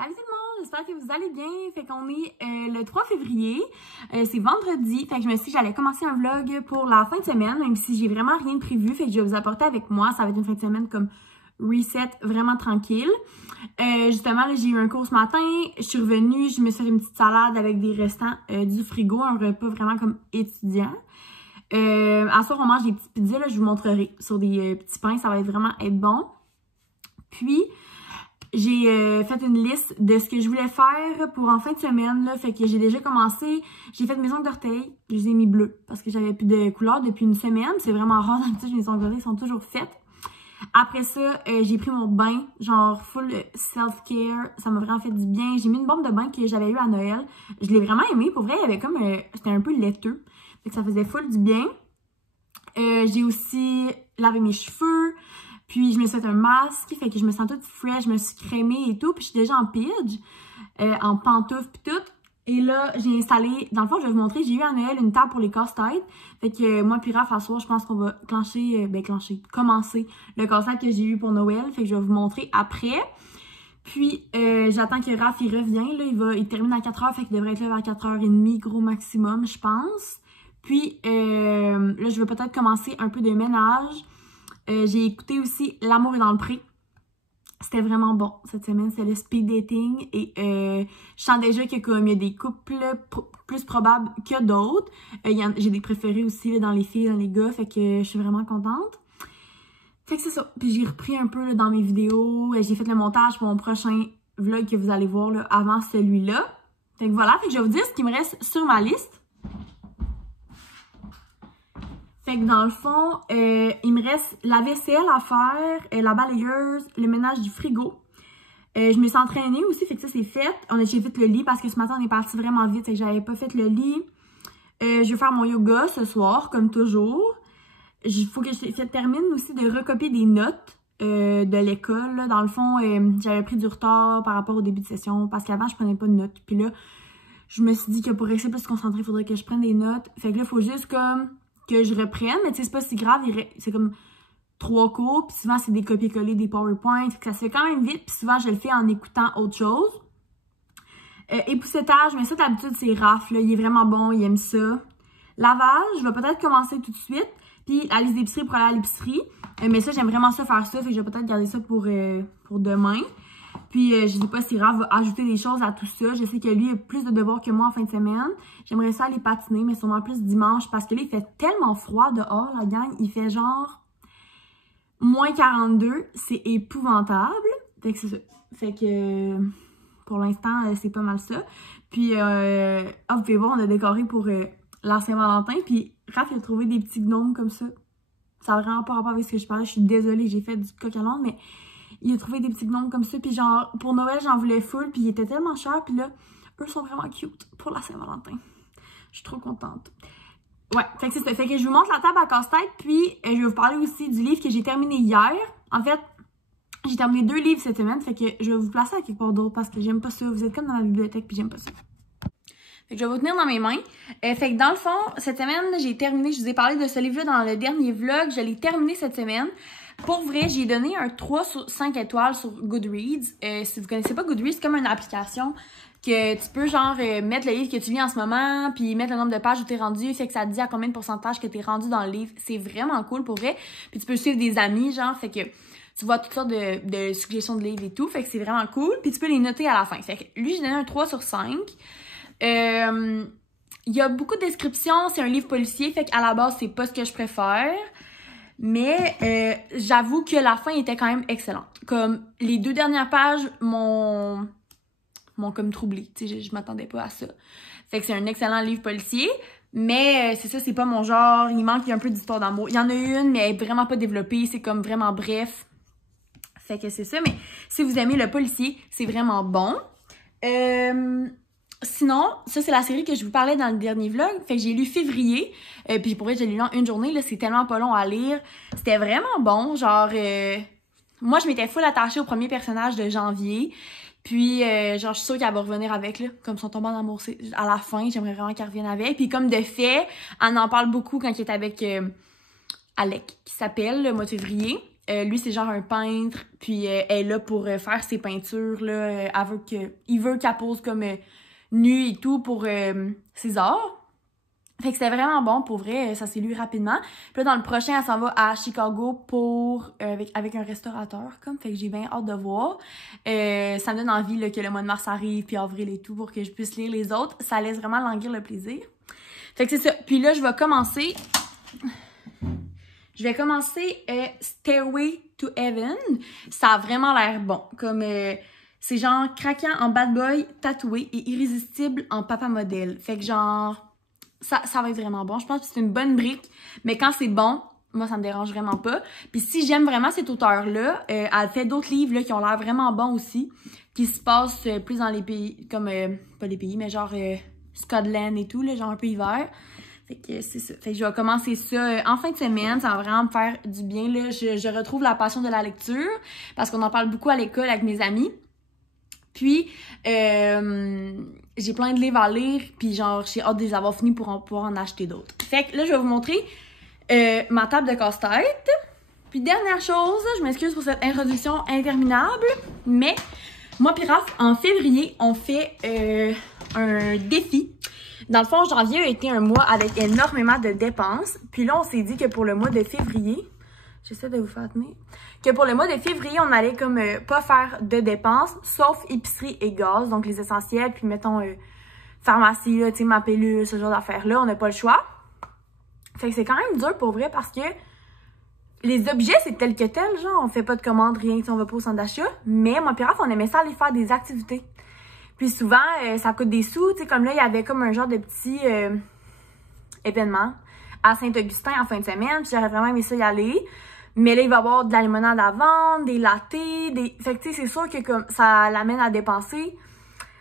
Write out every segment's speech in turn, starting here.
Salut tout le monde, j'espère que vous allez bien. Fait qu'on est le 3 février, c'est vendredi, fait que je me suis dit que j'allais commencer un vlog pour la fin de semaine, même si j'ai vraiment rien de prévu, fait que je vais vous apporter avec moi. Ça va être une fin de semaine comme reset, vraiment tranquille. Justement, là, j'ai eu un cours ce matin, je suis revenue, je me suis fait une petite salade avec des restants du frigo, un repas vraiment comme étudiant. À soir, on mange des petites pizzas, là, je vous montrerai sur des petits pains, ça va vraiment être bon. Puis, j'ai fait une liste de ce que je voulais faire pour en fin de semaine, là, fait que j'ai déjà commencé, j'ai fait mes ongles d'orteil, je les ai mis bleus parce que j'avais plus de couleur depuis une semaine, c'est vraiment rare, d'habitude mes ongles d'orteil sont toujours faites. Après ça, j'ai pris mon bain, genre full self-care, ça m'a vraiment fait du bien, j'ai mis une bombe de bain que j'avais eu à Noël, je l'ai vraiment aimé, pour vrai, il y avait comme, c'était un peu laiteux, fait que ça faisait full du bien. J'ai aussi lavé mes cheveux. Puis je me suis fait un masque, fait que je me sens toute fraîche, je me suis crémée et tout. Puis je suis déjà en pidge, en pantoufles pis tout. Et là, j'ai installé, dans le fond, je vais vous montrer, j'ai eu à Noël une table pour les casse-têtes. Fait que moi puis Raph, à soir, je pense qu'on va commencer le casse-tête que j'ai eu pour Noël. Fait que je vais vous montrer après. Puis j'attends que Raph, il revienne, là, il termine à 4h, fait qu'il devrait être là vers 4h30, gros maximum, je pense. Puis là, je vais peut-être commencer un peu de ménage. J'ai écouté aussi L'amour est dans le pré. C'était vraiment bon cette semaine, c'est le speed dating et je sens déjà que comme il y a des couples plus probables que d'autres. J'ai des préférés aussi là, dans les filles, dans les gars, fait que je suis vraiment contente. Fait que c'est ça. Puis j'ai repris un peu là, dans mes vidéos, j'ai fait le montage pour mon prochain vlog que vous allez voir là, avant celui-là. Fait que voilà, fait que je vais vous dire ce qui me reste sur ma liste. Fait que dans le fond, il me reste la vaisselle à faire, la balayeuse, le ménage du frigo. Je me suis entraînée aussi, fait que ça c'est fait. J'ai fait le lit parce que ce matin on est parti vraiment vite, fait que j'avais pas fait le lit. Je vais faire mon yoga ce soir, comme toujours. Il faut que je termine aussi de recopier des notes de l'école. Dans le fond, j'avais pris du retard par rapport au début de session parce qu'avant je prenais pas de notes. Puis là, je me suis dit que pour rester plus concentrée, il faudrait que je prenne des notes. Fait que là, il faut juste comme que je reprenne, mais tu sais, c'est pas si grave, c'est comme 3 cours, puis souvent c'est des copier-coller, des PowerPoint, ça se fait quand même vite, puis souvent je le fais en écoutant autre chose. Époussetage, mais ça d'habitude c'est Raph, là, il est vraiment bon, il aime ça. Lavage, je vais peut-être commencer tout de suite, puis la liste d'épicerie pour aller à l'épicerie, mais ça j'aime vraiment ça faire ça, fait que je vais peut-être garder ça pour demain. Puis, je sais pas si Raph va ajouter des choses à tout ça. Je sais que lui a plus de devoirs que moi en fin de semaine. J'aimerais ça aller patiner, mais sûrement plus dimanche. Parce que là, il fait tellement froid dehors, la gang. Il fait genre moins 42. C'est épouvantable. Fait que c'est ça. Fait que pour l'instant, c'est pas mal ça. Puis, vous pouvez voir, on a décoré pour la Saint-Valentin. Puis, Raph, il a trouvé des petits gnomes comme ça. Ça n'a vraiment pas rapport avec ce que je parlais. Je suis désolée, j'ai fait du coq à l'âne, mais il a trouvé des petits gnomes comme ça, puis genre, pour Noël, j'en voulais full, puis il était tellement cher, puis là, eux sont vraiment cute pour la Saint-Valentin. Je suis trop contente. Ouais, fait que c'est ça. Fait que je vous montre la table à casse-tête, puis je vais vous parler aussi du livre que j'ai terminé hier. En fait, j'ai terminé 2 livres cette semaine, fait que je vais vous placer à quelque part d'autre, parce que j'aime pas ça. Vous êtes comme dans la bibliothèque, puis j'aime pas ça. Fait que je vais vous tenir dans mes mains. Fait que dans le fond, cette semaine, j'ai terminé, je vous ai parlé de ce livre-là dans le dernier vlog, je l'ai terminé cette semaine. Pour vrai, j'ai donné un 3 sur 5 étoiles sur Goodreads. Si vous connaissez pas Goodreads, c'est comme une application que tu peux genre mettre le livre que tu lis en ce moment, puis mettre le nombre de pages où t'es rendu, fait que ça te dit à combien de pourcentage que t'es rendu dans le livre. C'est vraiment cool pour vrai. Puis tu peux suivre des amis, genre, fait que tu vois toutes sortes de suggestions de livres et tout, fait que c'est vraiment cool. Puis tu peux les noter à la fin. Fait que lui, j'ai donné un 3 sur 5. Il y a beaucoup de descriptions, c'est un livre policier, fait qu'à la base, c'est pas ce que je préfère. Mais j'avoue que la fin était quand même excellente. Comme les 2 dernières pages m'ont comme troublée. Tu sais, je m'attendais pas à ça. Fait que c'est un excellent livre policier. Mais c'est ça, c'est pas mon genre. Il manque un peu d'histoire d'amour. Il y en a une, mais elle est vraiment pas développée. C'est comme vraiment bref. Fait que c'est ça. Mais si vous aimez le policier, c'est vraiment bon. Sinon, ça c'est la série que je vous parlais dans le dernier vlog. Fait que j'ai lu Février. Puis pour vrai, j'ai lu en une journée. Là, c'est tellement pas long à lire. C'était vraiment bon. Genre, moi je m'étais full attachée au premier personnage de Janvier. Puis genre, je suis sûre qu'elle va revenir avec, là. Comme son tombant en amour à la fin. J'aimerais vraiment qu'elle revienne avec. Puis comme de fait, elle en parle beaucoup quand elle est avec Alec, qui s'appelle le mois de février. Lui, c'est genre un peintre, puis elle est là pour faire ses peintures, là. Il veut qu'elle pose comme nue et tout pour ses arts. Fait que c'était vraiment bon, pour vrai, ça s'est lu rapidement. Puis là, dans le prochain, elle s'en va à Chicago pour avec un restaurateur, comme. Fait que j'ai bien hâte de voir. Ça me donne envie là, que le mois de mars arrive, puis avril et tout, pour que je puisse lire les autres. Ça laisse vraiment languir le plaisir. Fait que c'est ça. Puis là, je vais commencer Stairway to Heaven. Ça a vraiment l'air bon. Comme c'est genre craquant en bad boy, tatoué et irrésistible en papa modèle. Fait que genre... Ça va être vraiment bon. Je pense que c'est une bonne brique. Mais quand c'est bon, moi, ça me dérange vraiment pas. Puis si j'aime vraiment cet auteur-là, elle fait d'autres livres là, qui ont l'air vraiment bons aussi, qui se passent plus dans les pays, comme, pas les pays, mais genre Scotland et tout, là, genre un peu hiver. Fait que c'est ça. Fait que je vais commencer ça en fin de semaine. Ça va vraiment me faire du bien, là. Je retrouve la passion de la lecture, parce qu'on en parle beaucoup à l'école avec mes amis. Puis, j'ai plein de livres à lire, puis genre, j'ai hâte de les avoir finis pour pouvoir en acheter d'autres. Fait que là, je vais vous montrer ma table de casse-tête. Puis, dernière chose, je m'excuse pour cette introduction interminable, mais moi puis Raph, en février, on fait un défi. Dans le fond, janvier a été un mois avec énormément de dépenses. Puis là, on s'est dit que pour le mois de février... J'essaie de vous faire tenir. Que pour le mois de février, on allait comme pas faire de dépenses, sauf épicerie et gaz, donc les essentiels, puis mettons pharmacie, là, tu sais, ma pilule, ce genre d'affaires-là, on n'a pas le choix. Fait que c'est quand même dur pour vrai parce que les objets, c'est tel que tel, genre, on fait pas de commande, rien, on va pas au centre d'achat, mais moi, Raph, on aimait ça aller faire des activités. Puis souvent, ça coûte des sous, tu sais, comme là, il y avait comme un genre de petit événement à Saint-Augustin en fin de semaine, puis j'aurais vraiment aimé ça y aller. Mais là, il va y avoir de la limonade à vendre, des lattés, des... Fait que, tu sais, c'est sûr que comme ça l'amène à dépenser.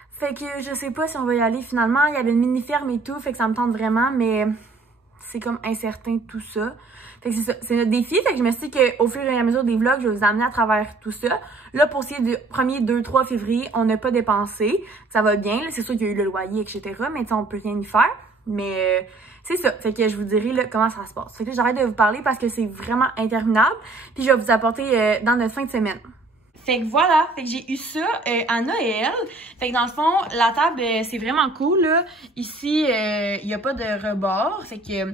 Fait que je sais pas si on va y aller finalement. Il y avait une mini-ferme et tout, fait que ça me tente vraiment, mais c'est comme incertain tout ça. Fait que c'est ça, c'est notre défi. Fait que je me suis dit qu'au fur et à mesure des vlogs, je vais vous amener à travers tout ça. Là, pour ce qui est du 1er, 2, 3 février, on n'a pas dépensé. Ça va bien, c'est sûr qu'il y a eu le loyer, etc. Mais tu sais, on peut rien y faire. Mais... c'est ça, fait que je vous dirai là, comment ça se passe. Fait que j'arrête de vous parler parce que c'est vraiment interminable. Puis je vais vous apporter dans notre fin de semaine. Fait que voilà, fait que j'ai eu ça à Noël. Fait que dans le fond, la table, c'est vraiment cool, là. Ici, il n'y a pas de rebord. Fait que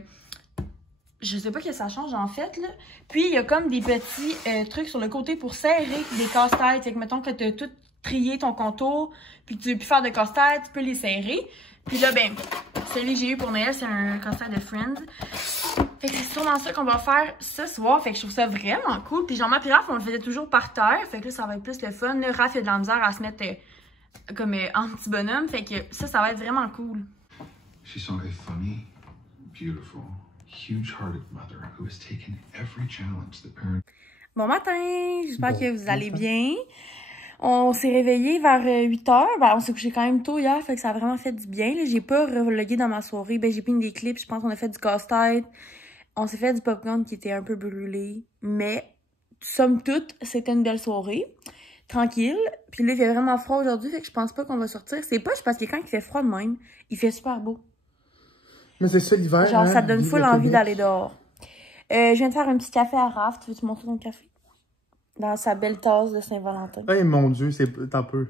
je sais pas que ça change en fait, là. Puis il y a comme des petits trucs sur le côté pour serrer des casse-têtes. Fait que mettons que tu as tout trié ton contour, puis tu veux plus faire de casse-tête, tu peux les serrer. Puis là, ben, celui que j'ai eu pour Noël, c'est un casse-tête de Friends. Fait que c'est sûrement ça qu'on va faire ce soir. Fait que je trouve ça vraiment cool. Puis Jean-Marc et Raph, on le faisait toujours par terre. Fait que là, ça va être plus le fun. Là, Raph, il a de la misère à se mettre comme en petit bonhomme. Fait que ça va être vraiment cool. She's a funny, beautiful, huge-hearted mother who has taken every challenge that parents... Bon matin! J'espère que vous allez bien. On s'est réveillé vers 8 h. Ben, on s'est couché quand même tôt hier, fait que ça a vraiment fait du bien. J'ai pas relogué dans ma soirée. Ben, j'ai pris des clips. Je pense qu'on a fait du casse-tête. On s'est fait du popcorn qui était un peu brûlé. Mais, somme toute, c'était une belle soirée. Tranquille. Puis là, il fait vraiment froid aujourd'hui, fait que je pense pas qu'on va sortir. C'est poche parce que quand il fait froid de même, il fait super beau. Mais c'est ça l'hiver. Genre, hein, ça te donne full envie d'aller dehors. Je viens de faire un petit café à Raph. Tu veux-tu montrer ton café? Dans sa belle tasse de Saint-Valentin. Eh mon Dieu, c'est un peu.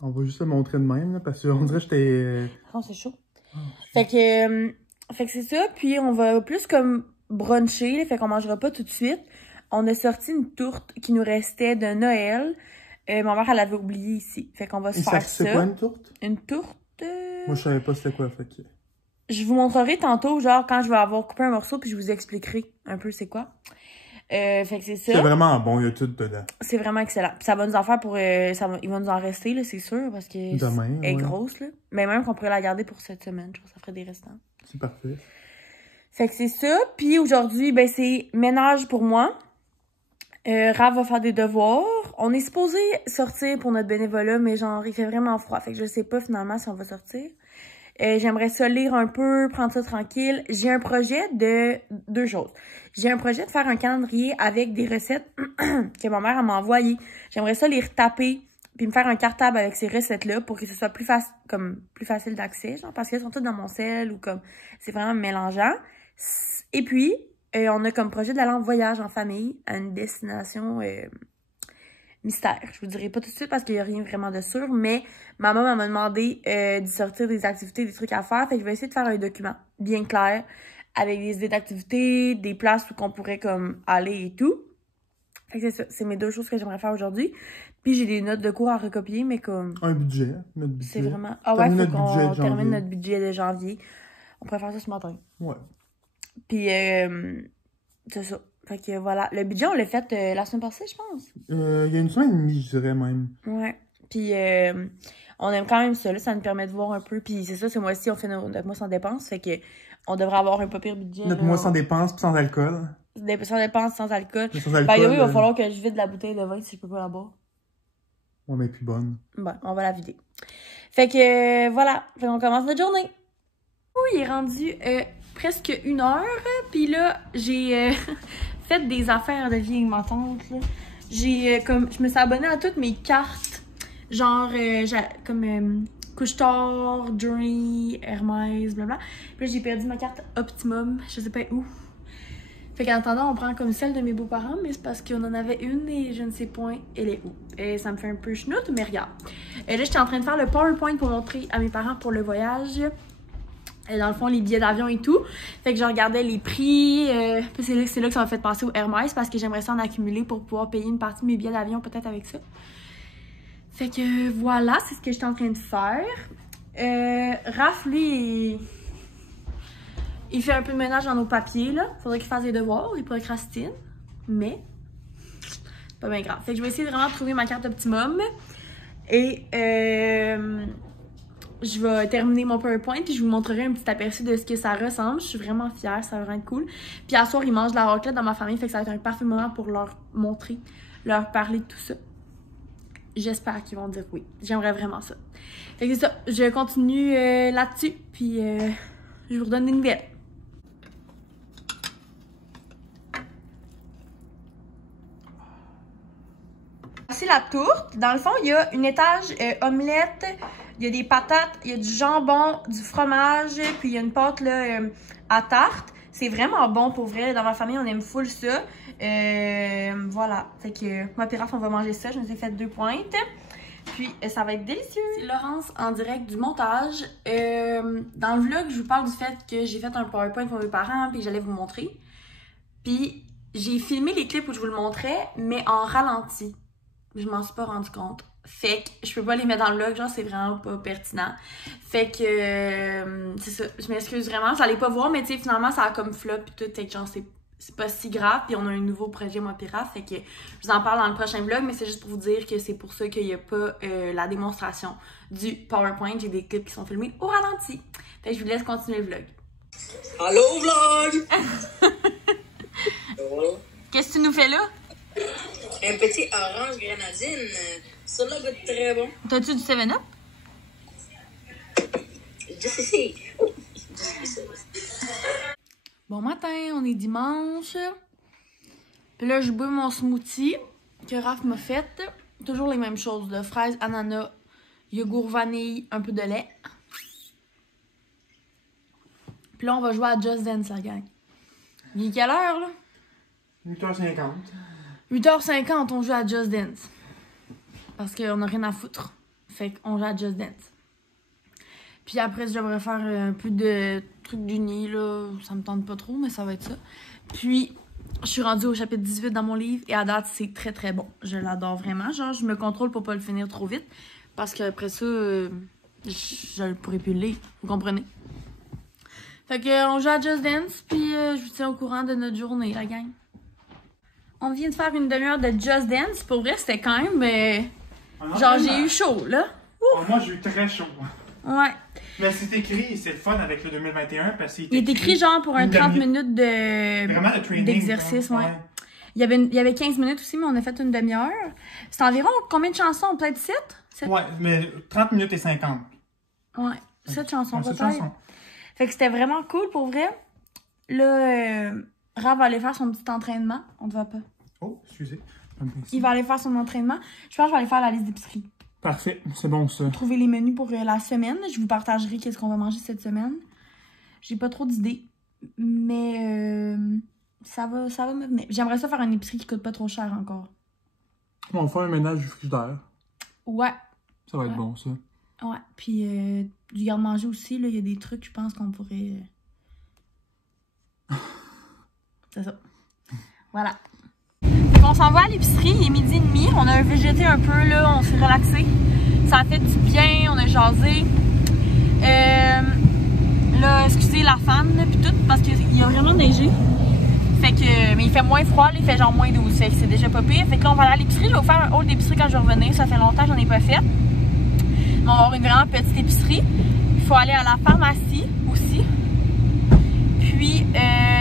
On va juste le montrer de même, là, parce qu'on dirait que j'étais... Oh, c'est chaud. Oh, fait que c'est ça. Puis on va plus comme bruncher. Fait qu'on mangera pas tout de suite. On a sorti une tourte qui nous restait de Noël. Ma mère, elle avait oublié ici. Fait qu'on va se faire ça. C'est quoi une tourte? Une tourte... Moi, je savais pas c'était quoi. Fait que... Je vous montrerai tantôt, genre, quand je vais avoir coupé un morceau, puis je vous expliquerai un peu c'est quoi. Fait que c'est ça. C'est vraiment bon, il y a tout dedans. C'est vraiment excellent. Puis ça va nous en faire pour... il va nous en rester, là, c'est sûr, parce que demain, elle est grosse, là. Mais même qu'on pourrait la garder pour cette semaine, je pense que ça ferait des restants. C'est parfait. Fait que c'est ça. Puis aujourd'hui, ben c'est ménage pour moi. Raph va faire des devoirs. On est supposé sortir pour notre bénévolat, mais genre, il fait vraiment froid. Fait que je sais pas finalement si on va sortir. J'aimerais ça lire un peu, prendre ça tranquille. J'ai un projet de deux choses. J'ai un projet de faire un calendrier avec des recettes que ma mère m'a envoyées. J'aimerais ça les retaper puis me faire un cartable avec ces recettes-là pour que ce soit plus facile d'accès, genre, parce qu'elles sont toutes dans mon cell ou comme, c'est vraiment mélangeant. Et puis, on a comme projet d'aller en voyage en famille à une destination mystère. Je vous dirai pas tout de suite parce qu'il n'y a rien vraiment de sûr, mais ma maman m'a demandé d'y sortir des activités, des trucs à faire. Fait que je vais essayer de faire un document bien clair avec des idées d'activités, des places où on pourrait comme aller et tout. Fait que c'est ça, c'est mes 2 choses que j'aimerais faire aujourd'hui. Puis j'ai des notes de cours à recopier, mais comme... Un budget, notre budget. C'est vraiment... Ah ouais, faut qu'on termine notre budget de janvier. On pourrait faire ça ce matin. Ouais. Puis c'est ça. Fait que voilà, le budget, on l'a fait la semaine passée, je pense. Il y a une semaine et demie, je dirais même. Ouais. Puis on aime quand même ça, là, ça nous permet de voir un peu. Puis c'est ça, ce mois-ci, on fait notre mois sans dépenses. Fait que on devrait avoir un pas pire budget. Notre mois sans dépenses puis sans alcool. Sans dépenses, sans alcool. Sans alcool. By the way, il va falloir que je vide la bouteille de vin si je peux pas la boire. Ouais, mais plus bonne. Bon, on va la vider. Fait que voilà, fait qu'on commence notre journée. Il est rendu presque 1h. Puis là, j'ai fait des affaires de vie avec ma tante. Là. Je me suis abonnée à toutes mes cartes. Genre, comme Couche-Tard, Journey, Hermès, blablabla. Puis là, j'ai perdu ma carte Optimum. Je sais pas où. Fait qu'en attendant, on prend comme celle de mes beaux-parents, mais c'est parce qu'on en avait une et je ne sais point elle est où. Et ça me fait un peu chenoute, mais regarde. Et là, j'étais en train de faire le PowerPoint pour montrer à mes parents pour le voyage. Et dans le fond, les billets d'avion et tout. Fait que je regardais les prix. C'est là que ça m'a fait passer au Hermès parce que j'aimerais ça en accumuler pour pouvoir payer une partie de mes billets d'avion peut-être avec ça. Fait que voilà, c'est ce que j'étais en train de faire. Raph, lui, il fait un peu de ménage dans nos papiers, là. Faudrait qu'il fasse des devoirs, il procrastine. Mais, c'est pas bien grave. Fait que je vais essayer de vraiment trouver ma carte Optimum. Et, je vais terminer mon PowerPoint puis je vous montrerai un petit aperçu de ce que ça ressemble. Je suis vraiment fière, ça va vraiment être cool. Puis à soir, ils mangent de la raclette dans ma famille, fait que ça va être un parfait moment pour leur montrer, leur parler de tout ça. J'espère qu'ils vont dire oui. J'aimerais vraiment ça. Fait que c'est ça, je continue là-dessus, puis je vous redonne des nouvelles. C'est la tourte. Dans le fond, il y a une étage omelette, il y a des patates, il y a du jambon, du fromage, puis il y a une pâte là, à tarte. C'est vraiment bon pour vrai. Dans ma famille, on aime full ça. Voilà. Fait que moi et Raph, on va manger ça. Je me suis fait 2 pointes. Puis ça va être délicieux. C'est Laurence en direct du montage. Dans le vlog, je vous parle du fait que j'ai fait un PowerPoint pour mes parents puis que j'allais vous montrer. Puis j'ai filmé les clips où je vous le montrais, mais en ralenti. Je m'en suis pas rendu compte. Fait que je peux pas les mettre dans le vlog, genre c'est vraiment pas pertinent. Fait que c'est ça, je m'excuse vraiment, ça allait pas voir, mais tu sais finalement ça a comme flop pis tout, fait que genre c'est pas si grave, puis on a un nouveau projet moi pis Raph, fait que je vous en parle dans le prochain vlog, mais c'est juste pour vous dire que c'est pour ça qu'il y a pas la démonstration du PowerPoint, j'ai des clips qui sont filmés au ralenti. Fait que je vous laisse continuer le vlog. Allô vlog! Qu'est-ce que tu nous fais là? Un petit orange grenadine. Ça là goûte très bon. T'as-tu du 7-Up? Just ici. Bon matin, on est dimanche. Puis là, je bois mon smoothie que Raph m'a fait. Toujours les mêmes choses, de fraises, ananas, yogourt vanille, un peu de lait. Puis là, on va jouer à Just Dance, la gang. Il est quelle heure, là? 8h50. 8h50, on joue à Just Dance. Parce qu'on a rien à foutre. Fait qu'on joue à Just Dance. Puis après, je devrais faire un peu de trucs d'uni, là. Ça me tente pas trop, mais ça va être ça. Puis, je suis rendue au chapitre 18 dans mon livre. Et à date, c'est très très bon. Je l'adore vraiment. Genre, je me contrôle pour pas le finir trop vite. Parce qu'après ça, je ne pourrais plus le lire. Vous comprenez? Fait que on joue à Just Dance. Puis, je vous tiens au courant de notre journée, la gang. On vient de faire une demi-heure de Just Dance. Pour vrai, c'était quand même... genre, j'ai eu chaud, là. Oh, moi, j'ai eu très chaud. Ouais. Mais c'est écrit, c'est le fun avec le 2021 parce qu'il est écrit genre pour un 30 minutes vraiment de training, d'exercice, ouais. Il y avait 15 minutes aussi, mais on a fait une demi-heure. C'est environ combien de chansons? Peut-être 7? Ouais, mais 30 minutes et 50. Ouais, 7 chansons peut-être. 7 chansons. Fait que c'était vraiment cool pour vrai. Là, Raph va aller faire son petit entraînement. On ne te voit pas. Oh, excusez. Il va aller faire son entraînement. Je pense que je vais aller faire la liste d'épicerie. Parfait, c'est bon ça. Trouver les menus pour la semaine. Je vous partagerai qu'est-ce qu'on va manger cette semaine. J'ai pas trop d'idées. Mais ça va me venir. J'aimerais ça faire une épicerie qui coûte pas trop cher encore. On va faire un ménage du frigidaire. Ouais. Ça va être bon, ça. Ouais. Puis du garde-manger aussi, là, il y a des trucs, je pense qu'on pourrait... C'est ça. Voilà. Fait qu'on s'en va à l'épicerie, il est 12h30. On a végété un peu, là, on s'est relaxé. Ça a fait du bien, on a jasé. Là, excusez la fan, puis tout, parce qu'il y a vraiment neigé. Fait que, mais il fait moins froid, là, il fait genre moins 12, fait que c'est déjà pas pire. Fait que là, on va aller à l'épicerie, je vais vous faire un haul d'épicerie quand je vais revenir, ça fait longtemps que j'en ai pas fait. On va avoir une vraiment petite épicerie. Il faut aller à la pharmacie aussi. Puis,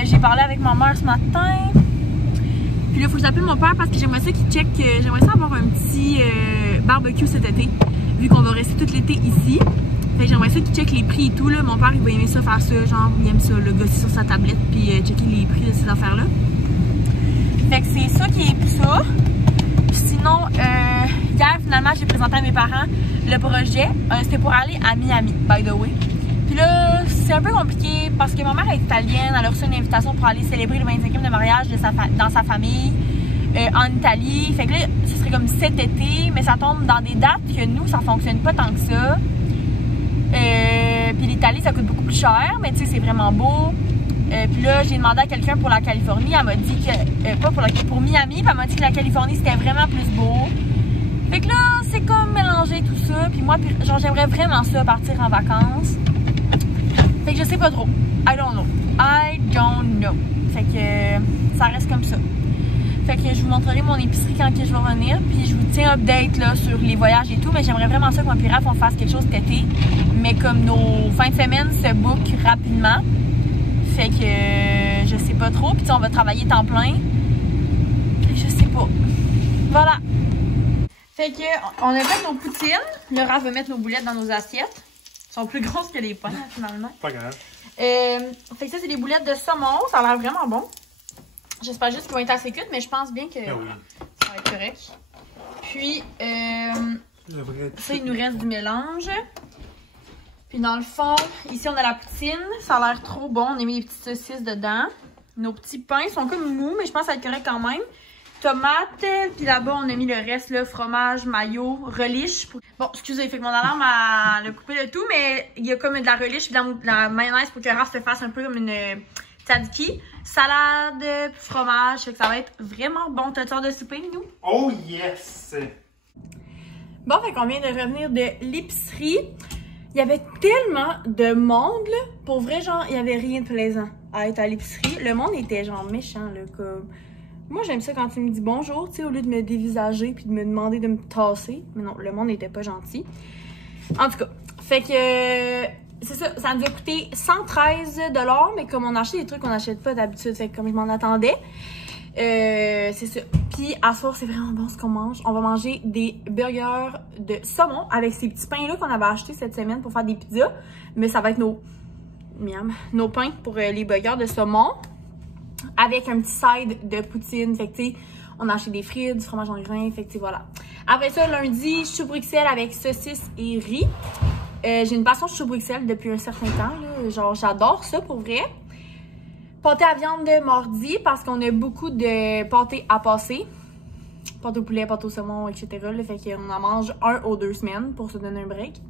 j'ai parlé avec ma mère ce matin. Puis là, il faut que j'appelle mon père parce que j'aimerais ça qu'il check, j'aimerais ça avoir un petit barbecue cet été, vu qu'on va rester tout l'été ici. Fait que j'aimerais ça qu'il check les prix et tout, là. Mon père, il va aimer ça, faire ça, genre, il aime ça, le gosser sur sa tablette, puis checker les prix de ces affaires-là. Fait que c'est ça qui est pour ça. Puis sinon, hier, finalement, j'ai présenté à mes parents le projet. C'était pour aller à Miami, by the way. Puis là, c'est un peu compliqué parce que ma mère est italienne, elle a reçu une invitation pour aller célébrer le 25e de mariage de dans sa famille en Italie. Fait que là, ce serait comme cet été, mais ça tombe dans des dates que nous, ça fonctionne pas tant que ça. Puis l'Italie, ça coûte beaucoup plus cher, mais tu sais, c'est vraiment beau. Puis là, j'ai demandé à quelqu'un pour la Californie, elle m'a dit que, pas pour Miami, puis elle m'a dit que la Californie, c'était vraiment plus beau. Fait que là, c'est comme mélanger tout ça, puis moi, genre, j'aimerais vraiment ça, partir en vacances. Fait que je sais pas trop. I don't know. Fait que ça reste comme ça. Fait que je vous montrerai mon épicerie quand je vais revenir. Puis je vous tiens update là, sur les voyages et tout. Mais j'aimerais vraiment ça que mon pirate on fasse quelque chose cet été. Mais comme nos fins de semaine se bookent rapidement. Fait que je sais pas trop. Puis on va travailler temps plein. Puis je sais pas. Voilà. Fait que on a fait nos poutines. Le Raph va mettre nos boulettes dans nos assiettes. Elles sont plus grosses que les pains finalement. Pas grave. Fait que ça c'est des boulettes de saumon. Ça a l'air vraiment bon. J'espère juste qu'ils vont être assez cuites, mais je pense bien que oui. ça va être correct. Puis, ça, il nous reste du mélange. Puis dans le fond, ici, on a la poutine. Ça a l'air trop bon. On a mis des petites saucisses dedans. Nos petits pains sont comme mous, mais je pense que ça va être correct quand même. Tomates. Puis là-bas, on a mis le reste, là, fromage, mayo, relish. Bon, excusez, fait que mon alarme a coupé le tout, mais il y a comme de la relish et de la mayonnaise pour que Raph se fasse un peu comme une tzatziki. Salade, fromage, fait que ça va être vraiment bon. T'as hâte de souper, nous? Oh yes! Bon, fait qu'on vient de revenir de l'épicerie. Il y avait tellement de monde, là. Pour vrai, genre, il y avait rien de plaisant à être à l'épicerie. Le monde était genre méchant, là, comme... Moi, j'aime ça quand tu me dis bonjour, tu sais, au lieu de me dévisager puis de me demander de me tasser. Mais non, le monde n'était pas gentil. En tout cas, fait que... C'est ça, ça nous a coûté 113 $, mais comme on a acheté des trucs qu'on n'achète pas d'habitude, fait que comme je m'en attendais, c'est ça. Puis à soir, c'est vraiment bon ce qu'on mange. On va manger des burgers de saumon avec ces petits pains-là qu'on avait achetés cette semaine pour faire des pizzas. Mais ça va être nos pains pour les burgers de saumon avec un petit side de poutine. Fait que tu sais, on a acheté des frites, du fromage en grains, fait que tu sais, voilà. Après ça, lundi, chou Bruxelles avec saucisse et riz. J'ai une passion chou Bruxelles depuis un certain temps, là. Genre j'adore ça pour vrai. Pâté à viande de mardi parce qu'on a beaucoup de pâté à passer. Pâte au poulet, pâte au saumon, etc. Là, fait qu'on en mange 1 ou 2 semaines pour se donner un break.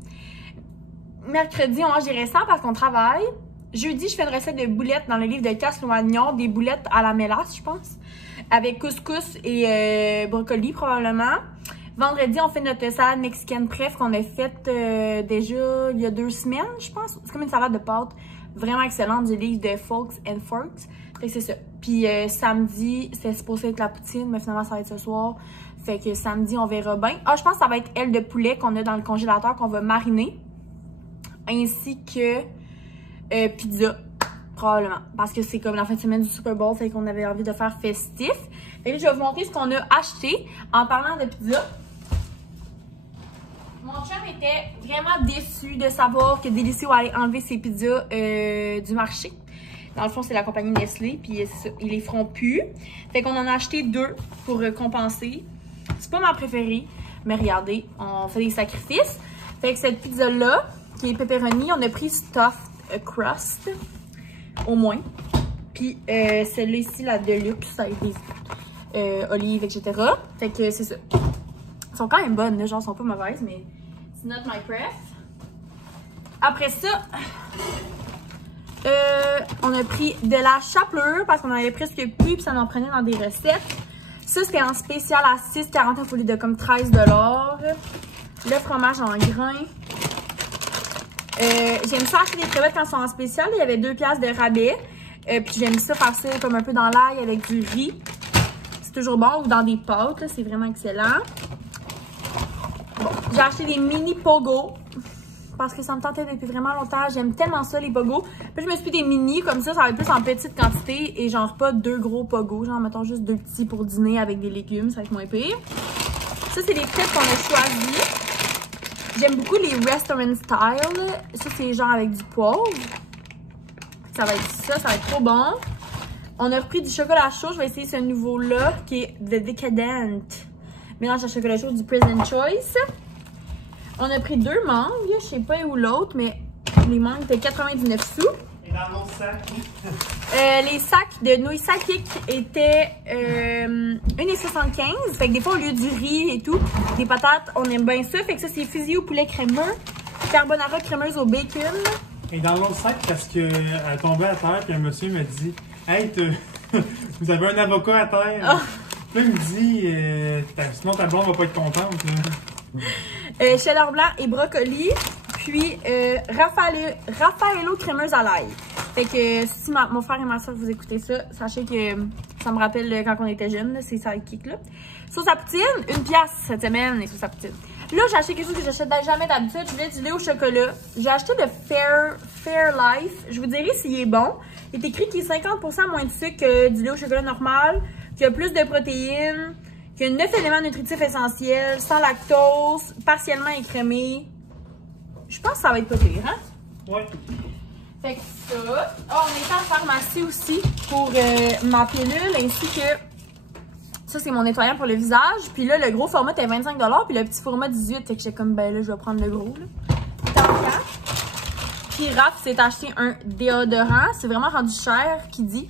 Mercredi, on mange des restants parce qu'on travaille. Jeudi, je fais une recette de boulettes dans le livre de Casse-Loignon, des boulettes à la mélasse, je pense. Avec couscous et brocoli probablement. Vendredi, on fait notre salade mexicaine préf qu'on a faite déjà il y a 2 semaines, je pense. C'est comme une salade de pâtes vraiment excellente du livre de Folks and Forks. Fait que c'est ça. Puis samedi, c'était supposé être la poutine, mais finalement, ça va être ce soir. Fait que samedi, on verra bien. Ah, je pense que ça va être aile de poulet qu'on a dans le congélateur qu'on va mariner. Ainsi que pizza, probablement. Parce que c'est comme la fin de semaine du Super Bowl, fait qu'on avait envie de faire festif. Fait que je vais vous montrer ce qu'on a acheté en parlant de pizza. Mon chum était vraiment déçu de savoir que Delicio allait enlever ses pizzas du marché. Dans le fond, c'est la compagnie Nestlé, puis ils les feront plus. Fait qu'on en a acheté 2 pour compenser. C'est pas ma préférée, mais regardez, on fait des sacrifices. Fait que cette pizza-là, qui est pepperoni, on a pris stuffed crust, au moins. Puis celle-là ici, la Deluxe, avec des olives, etc. Fait que c'est ça. Elles sont quand même bonnes, là, genre, elles sont pas mauvaises, mais c'est not my pref. Après ça, on a pris de la chapelure parce qu'on en avait presque plus, puis ça en prenait dans des recettes. Ça, c'était en spécial à 6,49 au lieu de comme 13 $. Le fromage en grains. J'aime ça acheter des crevettes quand elles sont en spécial. Il y avait 2 piastres de rabais. Puis j'aime ça faire ça comme un peu dans l'ail avec du riz. C'est toujours bon. Ou dans des pâtes. C'est vraiment excellent. Bon, j'ai acheté des mini pogo. Parce que ça me tentait depuis vraiment longtemps. J'aime tellement ça, les pogos. Puis je me suis pris des mini comme ça va être plus en petite quantité. Et genre pas 2 gros pogos. Genre mettons juste 2 petits pour dîner avec des légumes. Ça va être moins pire. Ça, c'est les frites qu'on a choisies. J'aime beaucoup les restaurant style. Ça, c'est genre avec du poivre. Ça va être ça va être trop bon. On a repris du chocolat chaud. Je vais essayer ce nouveau-là qui est The Decadent. Mélange à chocolat chaud du Present Choice. On a pris 2 mangues. Je sais pas où l'autre, mais les mangues étaient 99 sous. Et dans l'autre sac? Les sacs de nouilles Sakik étaient 1,75. Fait que des fois, au lieu du riz et tout, des patates, on aime bien ça. Fait que ça, c'est fusillé au poulet crémeux. Carbonara crémeuse au bacon. Et dans l'autre sac, parce qu'elle est tombée à terre, puis un monsieur me dit « Hey, vous avez un avocat à terre. » Puis là, il me dit « Sinon, ta blonde va pas être contente. » Cheddar blanc et brocoli. Puis Raffaello crémeuse à l'ail. Fait que si mon frère et ma soeur vous écoutez ça, sachez que ça me rappelle quand on était jeunes, ces sidekicks là. Sauce à poutine, 1 piastre cette semaine, les sauces à poutine. Là, j'ai acheté quelque chose que j'achète jamais d'habitude. Je voulais du lait au chocolat. J'ai acheté le Fairlife. Je vous dirai s'il est bon. Il est écrit qu'il est 50% moins de sucre que du lait au chocolat normal, qu'il y a plus de protéines, qu'il y a 9 éléments nutritifs essentiels, sans lactose, partiellement écrémé. Je pense que ça va être pas pire, hein? Ouais. Fait que ça. Oh, on est en pharmacie aussi pour ma pilule, ainsi que ça, c'est mon nettoyant pour le visage. Puis là, le gros format était 25 $, puis le petit format 18 $. Fait que j'étais comme, ben là, je vais prendre le gros, là. Tant qu'à. Puis Raph s'est acheté un déodorant. C'est vraiment rendu cher, qui dit.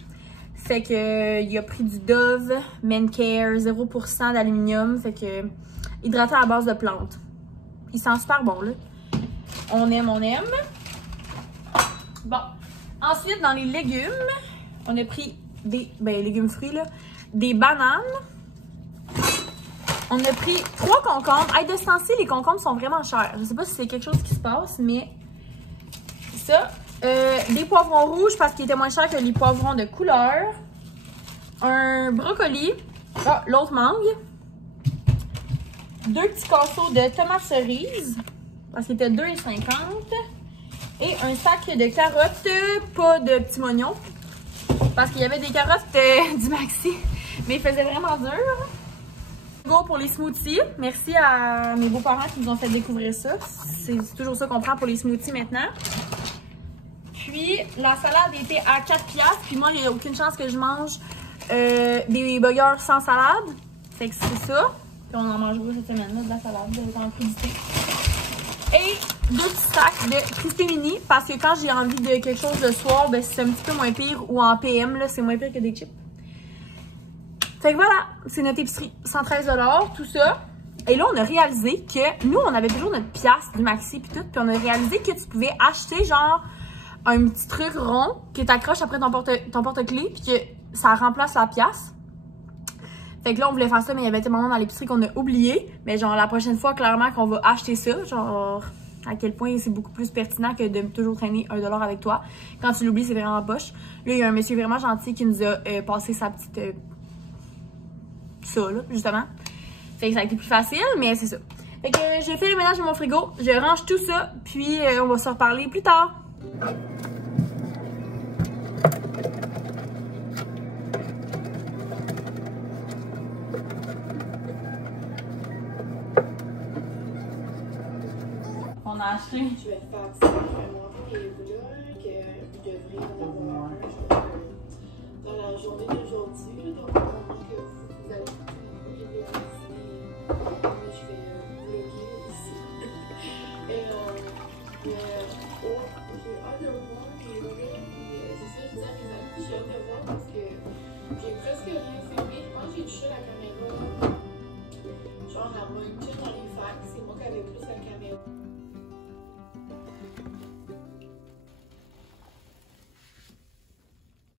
Fait que il a pris du Dove Men Care, 0% d'aluminium. Fait que hydraté à base de plantes. Il sent super bon, là. On aime, on aime. Bon. Ensuite, dans les légumes, on a pris des légumes fruits, là. Des bananes. On a pris 3 concombres. Hey, de ce temps-ci, les concombres sont vraiment chers. Je sais pas si c'est quelque chose qui se passe, mais ça. Des poivrons rouges parce qu'ils étaient moins chers que les poivrons de couleur. Un brocoli. Ah, l'autre mangue. 2 petits casseaux de tomates cerises parce qu'ils étaient 2,50 $. Et un sac de carottes, pas de petits moignons. Parce qu'il y avait des carottes du Maxi, mais il faisait vraiment dur. Go pour les smoothies. Merci à mes beaux-parents qui nous ont fait découvrir ça. C'est toujours ça qu'on prend pour les smoothies maintenant. Puis, la salade était à 4 $. Puis moi, il n'y a aucune chance que je mange des burgers sans salade. Fait que c'est ça. Puis on en mangera cette semaine-là, de la salade, en crudité. Et 2 petits sacs de Crispy Mini. Parce que quand j'ai envie de quelque chose le soir, ben c'est un petit peu moins pire. Ou en PM, là, c'est moins pire que des chips. Fait que voilà, c'est notre épicerie. 113 $, tout ça. Et là, on a réalisé que nous, on avait toujours notre piastre du Maxi puis tout. Puis on a réalisé que tu pouvais acheter genre un petit truc rond que t'accroches après ton porte-clés puis que ça remplace la pièce. Fait que là, on voulait faire ça, mais il y avait tellement dans l'épicerie qu'on a oublié. Mais genre, la prochaine fois, clairement, qu'on va acheter ça. Genre, à quel point c'est beaucoup plus pertinent que de toujours traîner 1 $ avec toi. Quand tu l'oublies, c'est vraiment poche. Là, il y a un monsieur vraiment gentil qui nous a passé sa petite... ça, là, justement. Fait que ça a été plus facile, mais c'est ça. Fait que je fais le ménage de mon frigo. Je range tout ça, puis on va se reparler plus tard. On a acheté. Je vais faire ça vraiment pour les vlogs. Je devrais en avoir un dans la journée d'aujourd'hui. Donc, que vous allez réaliser. Je vais vlogger aussi. Et j'ai hâte de voir les vlogs. C'est ça, dit à mes amis, j'ai hâte de voir parce que j'ai presque rien filmé. Je pense que j'ai touché la caméra genre à moitié dans les facs. C'est moi qui avais plus la caméra.